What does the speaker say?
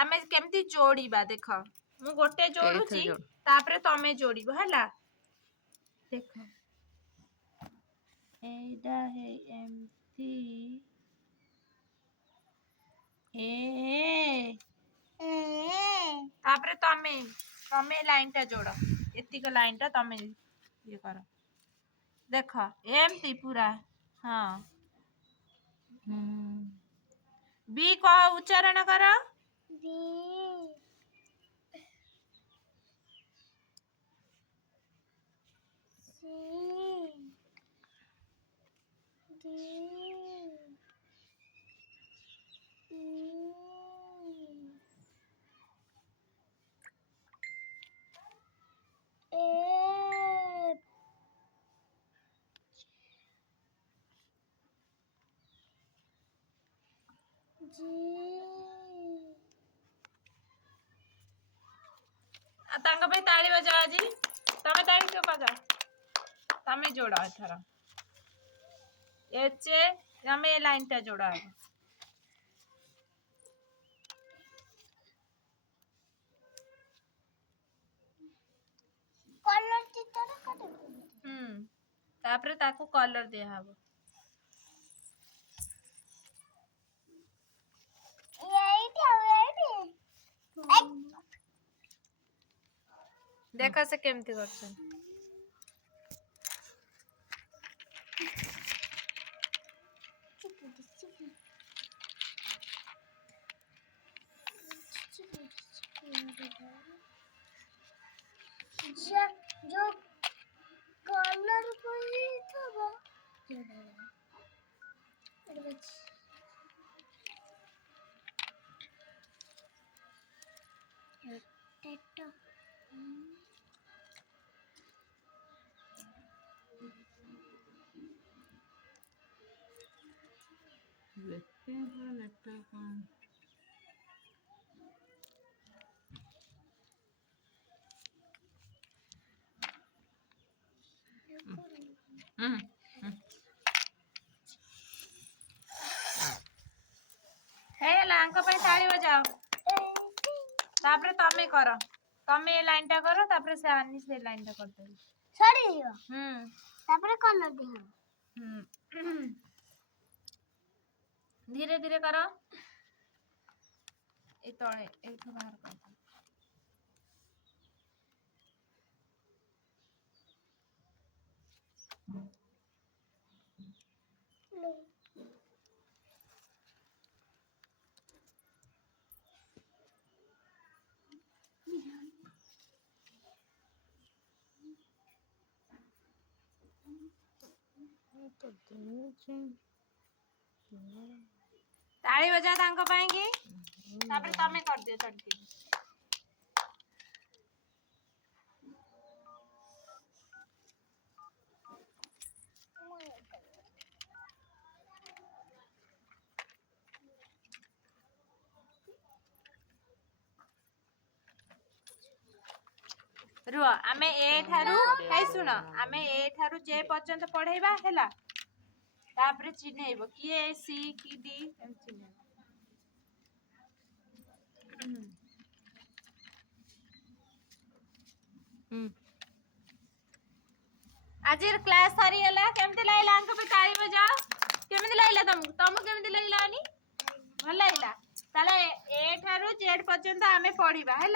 आमे केमती जोड़ीबा देख मु गोटे जोड़ुची तापरे तमे जोड़ीबो हला देख एडा है एमती ए तापरे तमे तमे लाइन टा जोड़ एतिक लाइन टा तमे ये कर देख एमती पूरा हाँ बी कह उच्चारण कर B C D E F G तांगा पे ताली बजाओ जी तमे ताली क्यों बजाओ तमे जोड़ा एथर एच तमे ए लाइन टा जोड़ा कलर चित्र कर तापरे ताको कलर दिया हबो देखा से केमती करछन जो कलर कोई थबो टेटो देखते हैं लगता कौन हे लांको पे ताली बजाओ तापरे तमे करो तमे ए लाइन टा करो तापरे से आनी से लाइन टा कर दे छोड़ी दियो तापरे कलर दियो धीरे धीरे करो ए तळे एठो बाहर कर ताली बजा तांको पाए की तापरे तमे कर दियो छटकी रुआ आमे ए थारु कई सुन आमे ए थारु जे पर्यंत पढाइबा हैला तापरे चिन्हैबो कि ए सी की डी एम चिन्ह आजिर क्लास सरी हला केमते लाइला अंक पे ताली बजाओ केमते लाइला तुम केमते लाइला अनि भल लाइला ताले ए थारु जेड पर्यंत आमे पढिबा हैला।